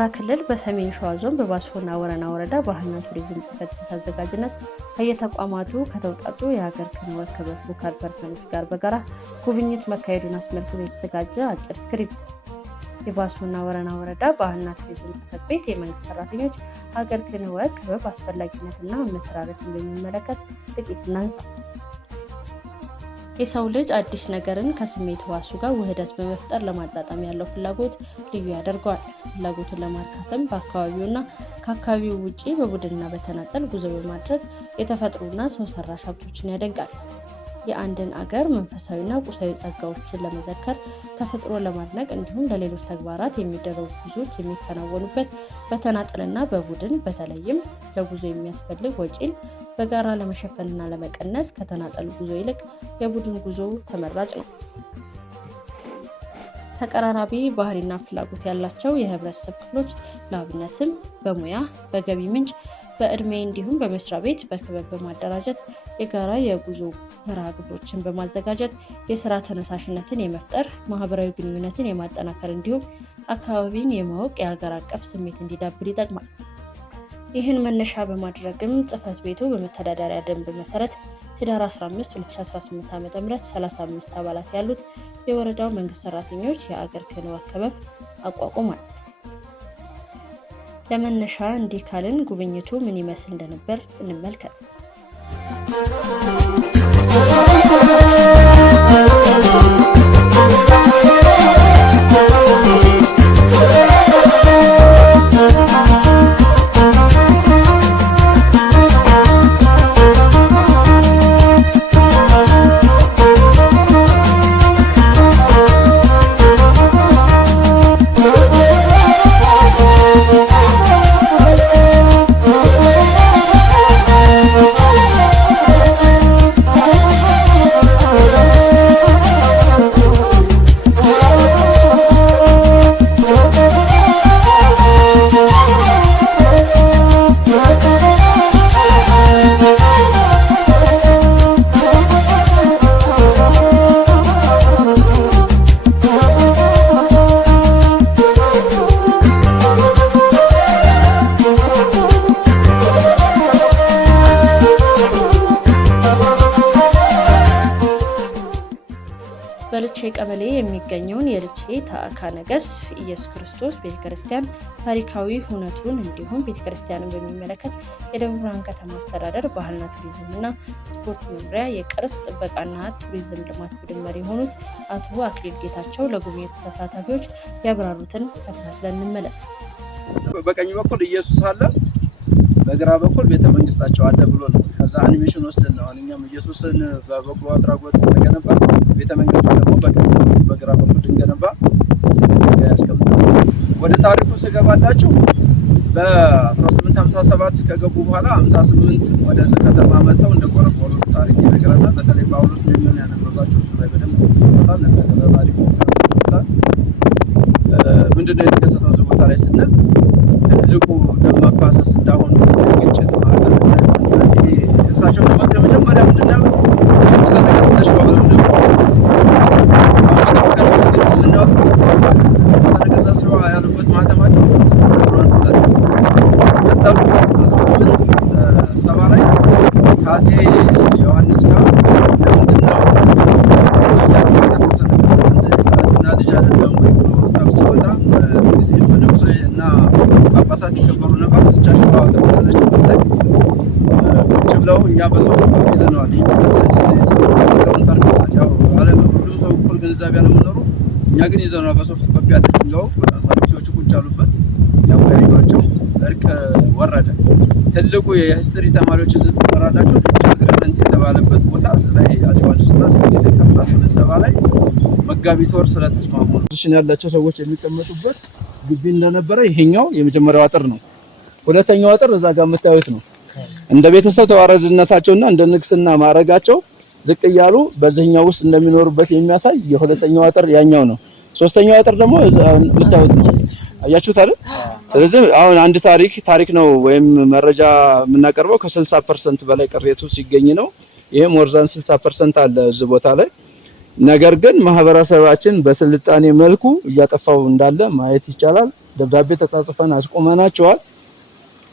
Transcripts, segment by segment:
በአማራ ክልል በሰሜን ሸዋ ዞን በባሶና ወረና ወረዳ ባህልና ቱሪዝም ጽሕፈት ቤት አዘጋጅነት ከየተቋማቱ ከተውጣጡ የሀገር ክንውን ክብር ሎካል ፐርሰኖች ጋር በጋራ ጉብኝት መካሄዱን አስመልክቶ የተዘጋጀ አጭር ስክሪፕት። የባሶና ወረና ወረዳ ባህልና ቱሪዝም ጽሕፈት ቤት የመንግስት ሰራተኞች ሀገር ክንውን ክብር አስፈላጊነትና መሰራረትን በሚመለከት ጥቂት እናንሳ። የሰው ልጅ አዲስ ነገርን ከስሜት ሕዋሱ ጋር ውህደት በመፍጠር ለማጣጣም ያለው ፍላጎት ልዩ ያደርገዋል። ፍላጎቱን ለማርካትም በአካባቢውና ከአካባቢው ውጪ በቡድንና በተናጠል ጉዞ በማድረግ የተፈጥሮና ሰው ሰራሽ ሀብቶችን ያደንቃል። የአንድን አገር መንፈሳዊና ቁሳዊ ጸጋዎችን ለመዘከር፣ ተፈጥሮ ለማድነቅ እንዲሁም ለሌሎች ተግባራት የሚደረጉ ጉዞዎች የሚከናወኑበት በተናጠልና በቡድን በተለይም ለጉዞ የሚያስፈልግ ወጪን በጋራ ለመሸፈንና ለመቀነስ ከተናጠል ጉዞ ይልቅ የቡድን ጉዞ ተመራጭ ነው። ተቀራራቢ ባህሪና ፍላጎት ያላቸው የህብረተሰብ ክፍሎች ለአብነትም በሙያ፣ በገቢ ምንጭ፣ በእድሜ እንዲሁም በመስሪያ ቤት በክበብ በማደራጀት የጋራ የጉዞ መርሃ ግብሮችን በማዘጋጀት የስራ ተነሳሽነትን የመፍጠር፣ ማህበራዊ ግንኙነትን የማጠናከር እንዲሁም አካባቢን የማወቅ የሀገር አቀፍ ስሜት እንዲዳብር ይጠቅማል። ይህን መነሻ በማድረግም ጽሕፈት ቤቱ በመተዳደሪያ ደንብ መሰረት ህዳር 15 2018 ዓ.ም 35 አባላት ያሉት የወረዳው መንግስት ሰራተኞች የአገር ክንውን ክበብ አቋቁሟል። ለመነሻ እንዲህ ካልን ጉብኝቱ ምን ይመስል እንደነበር እንመልከት። በልቼ ቀበሌ የሚገኘውን የልቼ ታዕካ ነገስ ኢየሱስ ክርስቶስ ቤተክርስቲያን ታሪካዊ ሁነቱን እንዲሁም ቤተክርስቲያንን በሚመለከት የደቡብ ብርሃን ከተማ አስተዳደር ባህልና ቱሪዝምና ስፖርት መምሪያ የቅርስ ጥበቃና ቱሪዝም ልማት ቡድን መሪ የሆኑት አቶ አክሊል ጌታቸው ለጉብኝቱ ተሳታፊዎች ያብራሩትን ተከታትለን እንመለስ። በቀኝ በኩል ኢየሱስ አለ፣ በግራ በኩል ቤተ መንግስታቸው አለ ብሎ ነው። ከዛ አኒሜሽን ወስደን ነው እኛም ኢየሱስን በበጎ አድራጎት ተገነባ፣ ቤተ መንግስቱ ደግሞ በግራ በኩል ድንገነባ ስለዚህ ያስቀምጣል። ወደ ታሪኩ ስገባላችሁ በ1857 ከገቡ በኋላ 58 ወደዚህ ከተማ መጥተው እንደቆረቆሩ ታሪክ ይነግረናል። በተለይ ጳውሎስ ምን ያነበባቸው እሱ ላይ በደንብ ተጽፏል። ለተከታታይ ታሪኩ ምንድነው የተከሰተው እዚህ ቦታ ላይ ስንል ትልቁ ደም መፋሰስ እንዳሁን ግጭት ማለት ነው። እሳቸው በመጀመሪያ ምንድን ያሉት ስለተከሰተሽ ባብለው ነው ስለተከሰሰው ያሉበት ማህተማቸው ስለዚህ መጣሉ 1870 ላይ ካሴ ዮሐንስ ጋር ለምንድን ነው ልጅ አይደለም ወይ ሲወጣ ጊዜ መነኩሴ እና ጳጳሳት ይከበሩ ነበር። እስቻቸው ተቆጣለች ላይ ቁጭ ብለው እኛ በሰው ይዘናል ያው ዓለም ሁሉም ሰው እኩል ግንዛቤ ነው የምኖረው። እኛ ግን ይዘናል በሶፍት ኮፒ አድርገው መነኩሴዎቹ ቁጭ አሉበት። ያው ያዩዋቸው እርቅ ወረደ። ትልቁ የሂስትሪ ተማሪዎች እዚህ ተራዳቸው አግሪመንት የተባለበት ቦታ እዚህ ላይ አስፋልሱና ስለዚህ ከ1870 ላይ መጋቢት ወር ስለተስማሙ ፖዚሽን ያላቸው ሰዎች የሚቀመጡበት ግቢ እንደነበረ ይሄኛው የመጀመሪያው አጥር ነው። ሁለተኛው አጥር እዛ ጋር የምታዩት ነው። እንደ ቤተሰብ ተዋረድነታቸውና እንደ ንግስና ማረጋቸው ዝቅ እያሉ በዚህኛው ውስጥ እንደሚኖሩበት የሚያሳይ የሁለተኛው አጥር ያኛው ነው። ሶስተኛው አጥር ደግሞ የምታዩት አያችሁት አይደል? ስለዚህ አሁን አንድ ታሪክ ነው ወይም መረጃ የምናቀርበው ከ60% በላይ ቅሬቱ ሲገኝ ነው። ይሄ ሞርዛን 60% አለ እዚህ ቦታ ላይ። ነገር ግን ማህበረሰባችን በስልጣኔ መልኩ እያጠፋው እንዳለ ማየት ይቻላል። ደብዳቤ ተጻጽፈን አስቆመናቸዋል።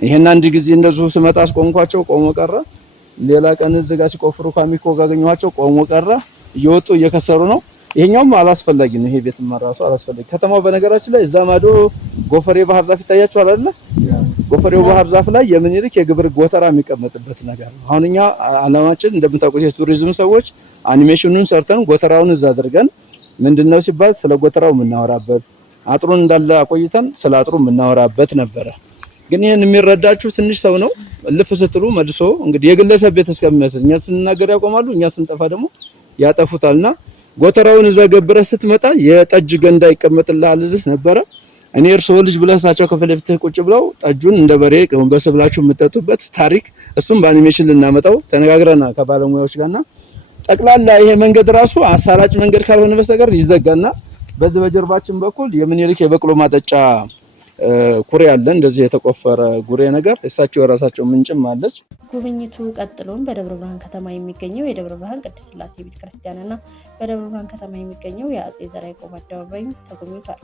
ይሄን አንድ ጊዜ እንደዚሁ ስመጣ አስቆምኳቸው፣ ቆሞ ቀረ። ሌላ ቀን እዚህ ጋር ሲቆፍሩ ካሚኮ ጋር አገኘኋቸው፣ ቆሞ ቀረ። እየወጡ እየከሰሩ ነው። ይሄኛውም አላስፈላጊ ነው። ይሄ ቤት ማራሱ አላስፈላጊ። ከተማው በነገራችን ላይ እዛ ማዶ ጎፈሬ ባህር ዛፍ ይታያችኋል አይደል? ጎፈሬው ባህር ዛፍ ላይ የምኒልክ የግብር ጎተራ የሚቀመጥበት ነገር ነው። አሁን እኛ አላማችን እንደምታውቁት የቱሪዝም ሰዎች አኒሜሽኑን ሰርተን ጎተራውን እዛ አድርገን ምንድነው ሲባል ስለ ጎተራው የምናወራበት አጥሩን እንዳለ አቆይተን ስለ አጥሩ የምናወራበት ነበረ። ግን ይሄን የሚረዳችሁ ትንሽ ሰው ነው። ልፍ ስትሉ መልሶ እንግዲህ የግለሰብ ቤት እስከሚመስል እኛ ስንናገር ያቆማሉ፣ እኛ ስንጠፋ ደግሞ ያጠፉታልና ጎተራውን እዛ ገብረህ ስትመጣ የጠጅ ገንዳ ይቀመጥልሃል እዚህ ነበረ። እኔ እርስዎ ልጅ ብለህ እሳቸው ከፊት ለፊትህ ቁጭ ብለው ጠጁን እንደ በሬ ጎንበስ ብላችሁ የምትጠጡበት ታሪክ እሱም በአኒሜሽን ልናመጣው ተነጋግረናል ከባለሙያዎች ጋርና ጠቅላላ ይሄ መንገድ ራሱ አሳራጭ መንገድ ካልሆነ በስተቀር ይዘጋና በዚህ በጀርባችን በኩል የምኒልክ የበቅሎ ማጠጫ ኩሬ አለ። እንደዚህ የተቆፈረ ጉሬ ነገር እሳቸው የራሳቸው ምንጭም አለች። ጉብኝቱ ቀጥሎም በደብረ ብርሃን ከተማ የሚገኘው የደብረ ብርሃን ቅድስት ሥላሴ ቤተክርስቲያንና በደብረ ብርሃን ከተማ የሚገኘው የአጼ ዘርዓ ያዕቆብ አደባባይ ተጎብኝቷል።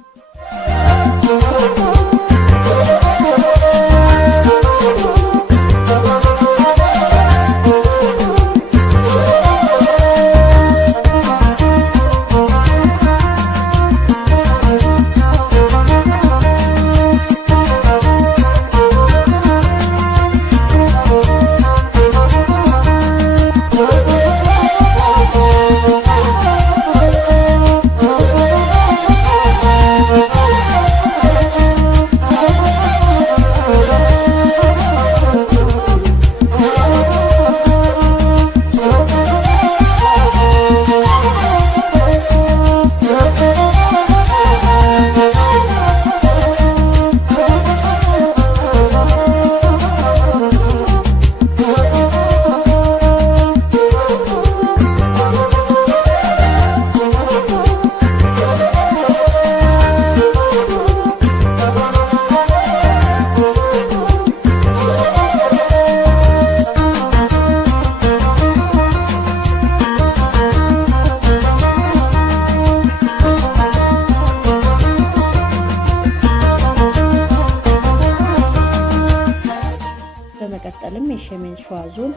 በመቀጠልም የሰሜን ሸዋ ዞን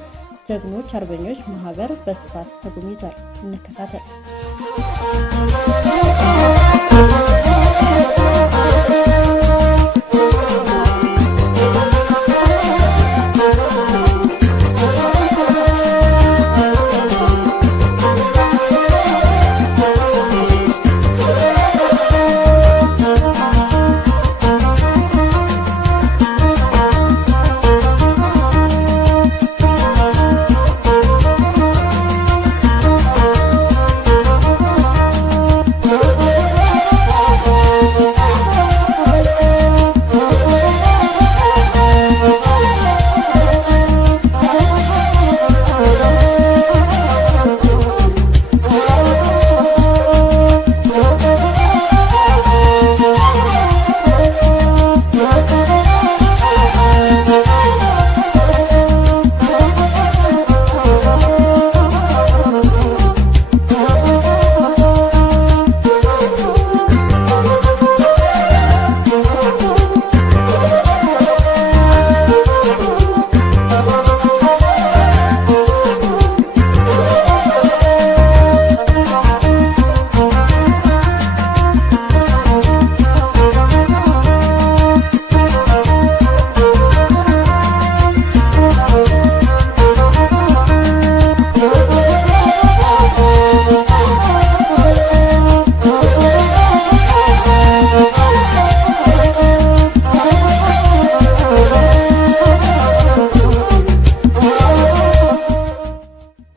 ጀግኖች አርበኞች ማህበር በስፋት ተጎብኝቷል። እንከታተል።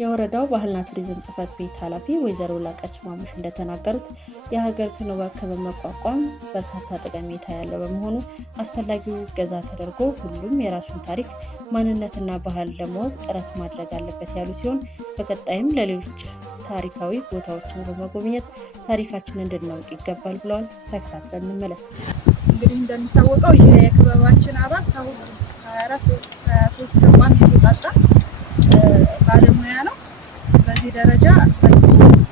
የወረዳው ባህልና ቱሪዝም ጽሕፈት ቤት ኃላፊ ወይዘሮ ላቀች ማሙሽ እንደተናገሩት የሀገር ክንዋን በመቋቋም በርካታ ጠቀሜታ ያለው በመሆኑ አስፈላጊው እገዛ ተደርጎ ሁሉም የራሱን ታሪክ ማንነትና ባህል ለማወቅ ጥረት ማድረግ አለበት ያሉ ሲሆን በቀጣይም ለሌሎች ታሪካዊ ቦታዎችን በመጎብኘት ታሪካችንን እንድናውቅ ይገባል ብለዋል። ተከታትለን እንመለስ። እንግዲህ እንደሚታወቀው ይሄ የክበባችን አባል ከ23 ተቋም የተውጣጣ ባለሙያ ነው። በዚህ ደረጃ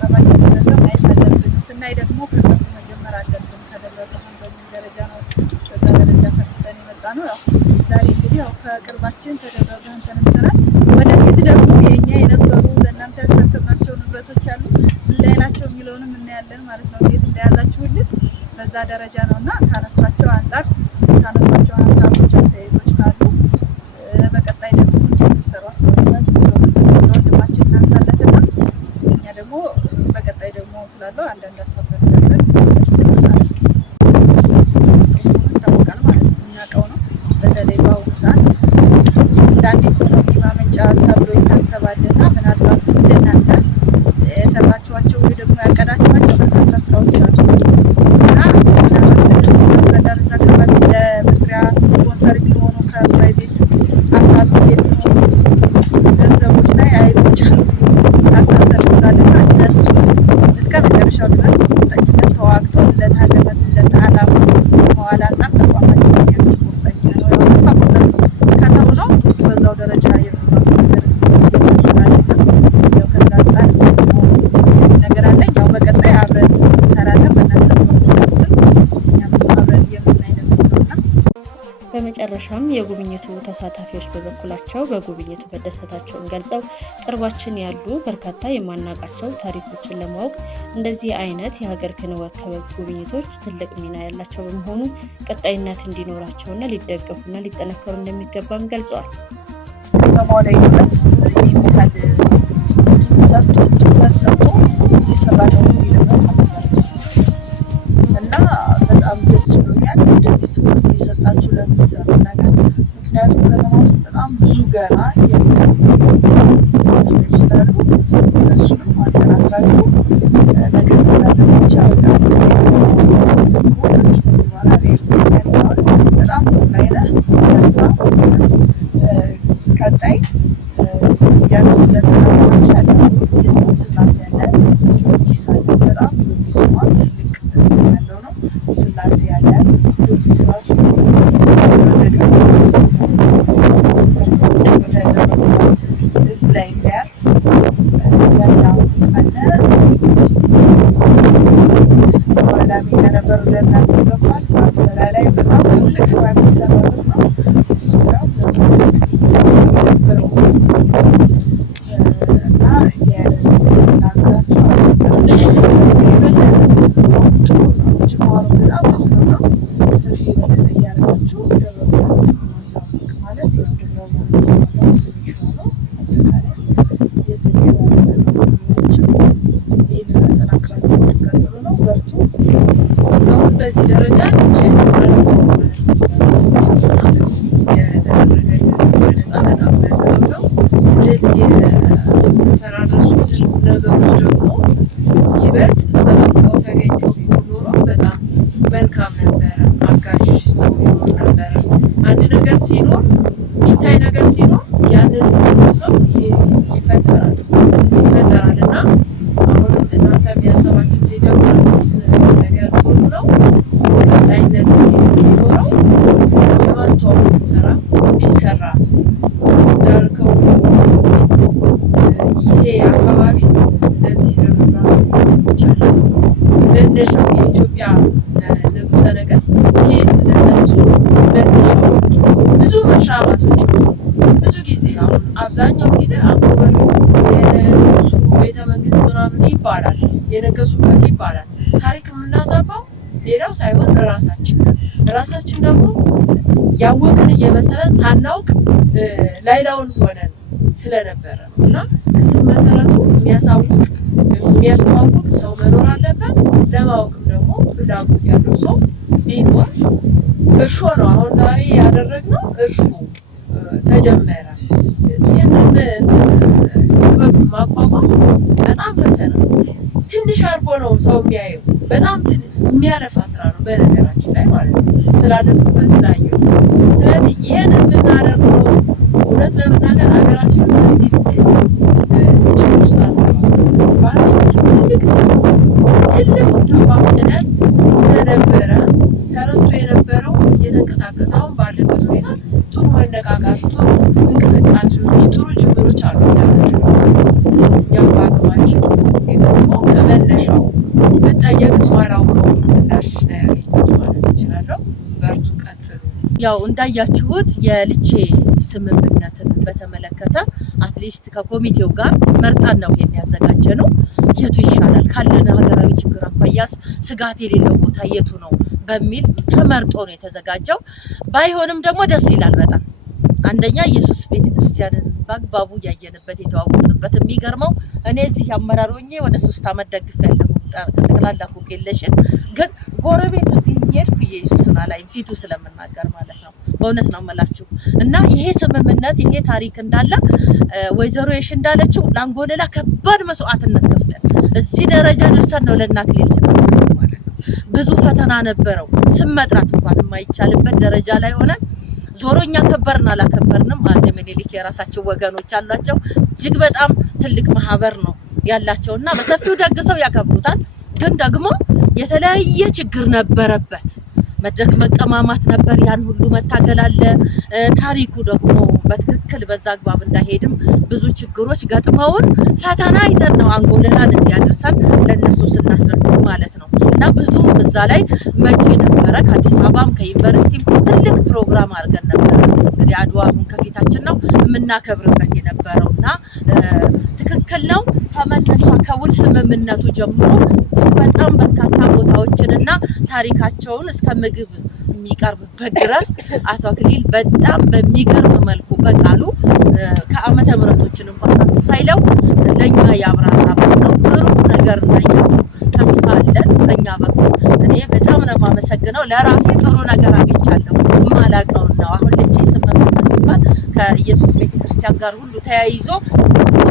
በማየት ማየት አለብን። ስናይ ደግሞ ከከፍ መጀመር አለብን። ከደብረ ብርሃን በምን ደረጃ ነው በዛ ደረጃ ነውና ካነሷቸው አንፃር ካነሷቸው ሀሳቦች አስተያየቶች ካሉ በቀጣይ ደግሞ እንዲሰሩ አስበናል። ወንድማችን እናንሳለትና እኛ ደግሞ በቀጣይ ደግሞ ስላለው አንዳንድ ሀሳብ ተነጋግረን ይታወቃል ማለት ነው። እናውቀው ነው። በተለይ በአሁኑ ሰዓት እንዳንድ ኢኮኖሚ ማመንጫ ተብሎ ይታሰባልና ምናልባት እንደናንተ የሰራችኋቸው ወይ ደግሞ ያቀዳችኋቸው በርካታ ስራዎች አሉ እና አስተዳደር እዛ አካባቢ ለመስሪያ ስፖንሰር የሚሆኑ ከፕራይቬት አካባቢ የሚሆኑ ገንዘቦች ላይ አይቶች አሉ ሀሳብ ተነስቷልና እነሱ እስከ መጨረሻው ድረስ በቁርጠኝነት ተዋግቶ ለታለመለት ዓላማ መዋል አንጻር ተቋማቸው ቁርጠኛ ነው። ያው ተስፋ ቆርጠን ከተው ነው በዛው ደረጃ የመግባቱ ነገር ይፈጠራልና ያው ከዛ አንጻር ነገር አለ። ያው በቀጣይ አብረን እንሰራለን። በእናንተ እኛም አብረን የምናይ ነገር ነውና በመጨረሻም የጉብኝቱ ተሳታፊዎች በበኩላቸው በጉብኝቱ መደሰታቸውን ገልጸው ቅርባችን ያሉ በርካታ የማናውቃቸው ታሪኮችን ለማወቅ እንደዚህ አይነት የሀገር ክንወከበብ ጉብኝቶች ትልቅ ሚና ያላቸው በመሆኑ ቀጣይነት እንዲኖራቸውና ሊደገፉና ሊጠነከሩ እንደሚገባም ገልጸዋል። ከተማው ላይ ንብረት የሚያህል ሰጥቶ ትኩረት ሰጥቶ እየሰራ ነው የሚለው እና በጣም ደስ ብሎኛል። እንደዚህ ትኩረት እየሰጣችሁ ለምትሰሩ ነገር ምክንያቱም ከተማ ውስጥ በጣም ብዙ ገና የሚያቶች ስላሉ እነሱንም አጠናክራችሁ ነገር ተላለማቸው ከዚህ በኋላ በጣም ጥሩ ላይ ነህ። ቀጣይ ያሉት ለተናገሮች ያለ የስላሴ ያለ ጊዮርጊስ አለ። በጣም ጊዮርጊስ ማለት ትልቅ ያለው ነው። ስላሴ ያለ ጊዮርጊስ ራሱ ህዝብ ላይ እንዲያርፍ ያለው አለ። ባላሚ የነበሩ ለእናንተ ገባል ላይ በጣም ትልቅ ስራ የሚሰራበት ነው። እሱ ጋር በዚህ ደረጃ እንደዚህ የተፈራረሱትን ነገሮች ደግሞ ይበልጥ ተጠብቀው ተገኝተው ቢሆን ኖሮ በጣም መልካም ነበረ። አጋዥ ሰው ይኖር ነበረ። አንድ ነገር ሲኖር የሚታይ ነገር ሲኖር ያንን ሰው ይፈጠራል እና አሁንም እናንተ የሚያሰባችሁት የጀመራችሁት ነገር ሁሉ ነው ቀጣይነት እንዲኖረው የማስተዋወቅ ስራ ቢሰራ እንዳልከው ይሄ አካባቢ እንደዚህ ለምናቻለ መነሻው የኢትዮጵያ ንጉሠ ነገሥት ከየት እንደተነሱ መነሻው ብዙ መሻማቶች ብዙ ጊዜ አሁን አብዛኛው ጊዜ አጎበር የንጉሱ ቤተ መንግስት ምናምን ይባላል፣ የነገሱበት ይባላል። ታሪክ የምናዛባው ሌላው ሳይሆን ራሳችን ደግሞ ያወቅን እየመሰለን ሳናውቅ ላይላውን ሆነን ስለነበረ ነው እና ከስር መሰረቱ የሚያስተዋውቅ ሰው መኖር አለበት። ለማወቅም ደግሞ ፍላጎት ያለው ሰው ቢኖር እርሾ ነው። አሁን ዛሬ ያደረግነው እርሾ ተጀመረ። ይህንን ክበብ ማቋቋም በጣም ፈተና ትንሽ አድርጎ ነው ሰው የሚያየው። በጣም የሚያለፋ ስራ ነው በነገራችን ላይ ማለት ነው፣ ስላለፍኩበት ስላየው። ስለዚህ ይህንን የምናደርገው እውነት ለመናገር ሀገራችን በዚህ ችግር ውስጥ ትልቁን ተቋም ጥለን ስለነበረ ተረስቶ የነበረው እየተንቀሳቀሰ አሁን ባለበት ሁኔታ ጥሩ መነቃቃት፣ ጥሩ እንቅስቃሴዎች፣ ጥሩ ጅምሮች አሉ። እኛም በአቅማችን ግን ደግሞ ከመነሻው ብጠየቅ ማላውቀው ምላሽ ላይ ያገኘሁት ማለት እችላለሁ። በርቱ፣ ቀጥሉ። ያው እንዳያችሁት የልቼ ስምምነትን በተመለከተ አትሊስት ከኮሚቴው ጋር መርጠን ነው ይሄን ያዘጋጀ ነው። የቱ ይሻላል ካለን ሀገራዊ ችግር አኳያስ ስጋት የሌለው ቦታ የቱ ነው በሚል ተመርጦ ነው የተዘጋጀው። ባይሆንም ደግሞ ደስ ይላል በጣም አንደኛ ኢየሱስ ቤተክርስቲያንን በአግባቡ ያየንበት የተዋወቅንበት የሚገርመው እኔ እዚህ አመራር ሆኜ ወደ 3 አመት ደግፌያለሁ ጠቅላላ ኮኬለሽን ግን ጎረቤት እዚህ እየሄድኩ ኢየሱስን አላይም ፊቱ ስለምናገር ማለት ነው በእውነት ነው የምላችሁ እና ይሄ ስምምነት ይሄ ታሪክ እንዳለ ወይዘሮ የሽ እንዳለችው ላንጎለላ ከባድ መስዋዕትነት ከፍለን እዚህ ደረጃ ደርሰን ነው ለናክሊል ስናስበው ማለት ነው ብዙ ፈተና ነበረው ስም መጥራት እንኳን የማይቻልበት ደረጃ ላይ ሆነን ዞሮኛ ከበርና አላከበርንም አፄ ምኒልክ የራሳቸው ወገኖች አሏቸው እጅግ በጣም ትልቅ ማህበር ነው ያላቸውና በሰፊው ደግሰው ያከብሩታል ግን ደግሞ የተለያየ ችግር ነበረበት መድረክ መቀማማት ነበር ያን ሁሉ መታገል አለ ታሪኩ ደግሞ በትክክል በዛ አግባብ እንዳይሄድም ብዙ ችግሮች ገጥመውን ፈተና አይተን ነው አንጎለላን እዚህ ያደርሰን ለነሱ ስናስረክብ ማለት ነው እና ብዙ እዛ ላይ መጪ ነበረ ከአዲስ አበባም ከዩኒቨርሲቲም ትልቅ ፕሮግራም አድርገን ነበር እንግዲህ አድዋውን ከፊታችን ነው የምናከብርበት የነበረውና ትክክል ነው ተመለሻ ከውል ስምምነቱ ጀምሮ በጣም በርካታ ቦታዎችንና ታሪካቸውን እስከ ምግብ የሚቀርብበት ድረስ አቶ አክሊል በጣም በሚገርም መልኩ በቃሉ ከዓመተ ምሕረቶችን እንኳን ሳይለው ለኛ ያብራራበት ነው ጥሩ ነገር እንዳያችሁ ተስፋ አለን በእኛ በኩል እኔ በጣም ነው የማመሰግነው ለራሴ ጥሩ ነገር አግኝቻለሁ ማላቀው ነው አሁን ልጅ ስምምነት ሲባል ከኢየሱስ ቤተክርስቲያን ጋር ሁሉ ተያይዞ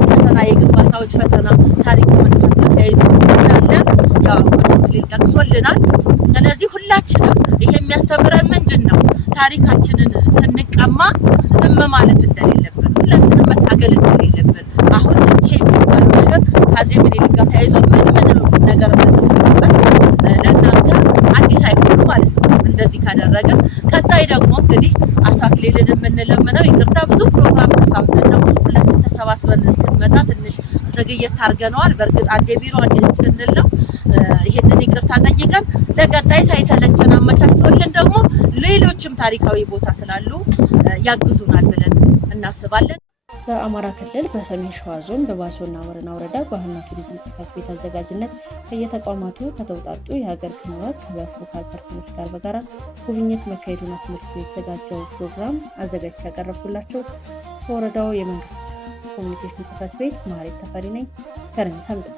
ፈተና የግንባታዎች ፈተና ታሪክ መጥፋት ጋር ተያይዞ እንዳለ ያው አክሊል ጠቅሶልናል ስለዚህ ሁላችንም ይሄ የሚያስተምረን ምንድነው ታሪካችንን ስንቀማ ዝም ማለት እንደሌለብን ሁላችንም መታገል እንደሌለብን አሁን እቺ የሚባለው ነገር ከአፄ ምኒልክ ጋር ተያይዞ ምን ነገር እንደተሰራበት ለእናንተ አዲስ አይሆንም ማለት ነው እንደዚህ ካደረገ ቀጣይ ደግሞ እንግዲህ አቶ አክሊልን የምንለምነው ይቅርታ ብዙ ፕሮግራም ተሳምተን ነው ሁላችን ተሰባስበን እስክንመጣ ትንሽ ዘግየት አድርገነዋል በእርግጥ አንዴ ቢሮ አንዴ ስንል ነው ይሄንን ይቅርታ ጠይቀን ለቀጣይ ሳይሰለቸን አመቻችቶልን ደግሞ ሌሎችም ታሪካዊ ቦታ ስላሉ ያግዙናል ብለን እናስባለን። በአማራ ክልል በሰሜን ሸዋ ዞን በባሶና ወረና ወረዳ ባህልና ቱሪዝም ጽሕፈት ቤት አዘጋጅነት ከየተቋማቱ ከተውጣጡ የሀገር ክህነት ከበርካታ ፓርቲዎች ጋር በጋራ ጉብኝት መካሄዱን አስመልክቶ የተዘጋጀው ፕሮግራም አዘጋጅ ያቀረብኩላችሁ ከወረዳው የመንግስት ኮሚኒኬሽን ጽሕፈት ቤት ማህሌት ተፈሪ ነኝ። ከረም ሰንብት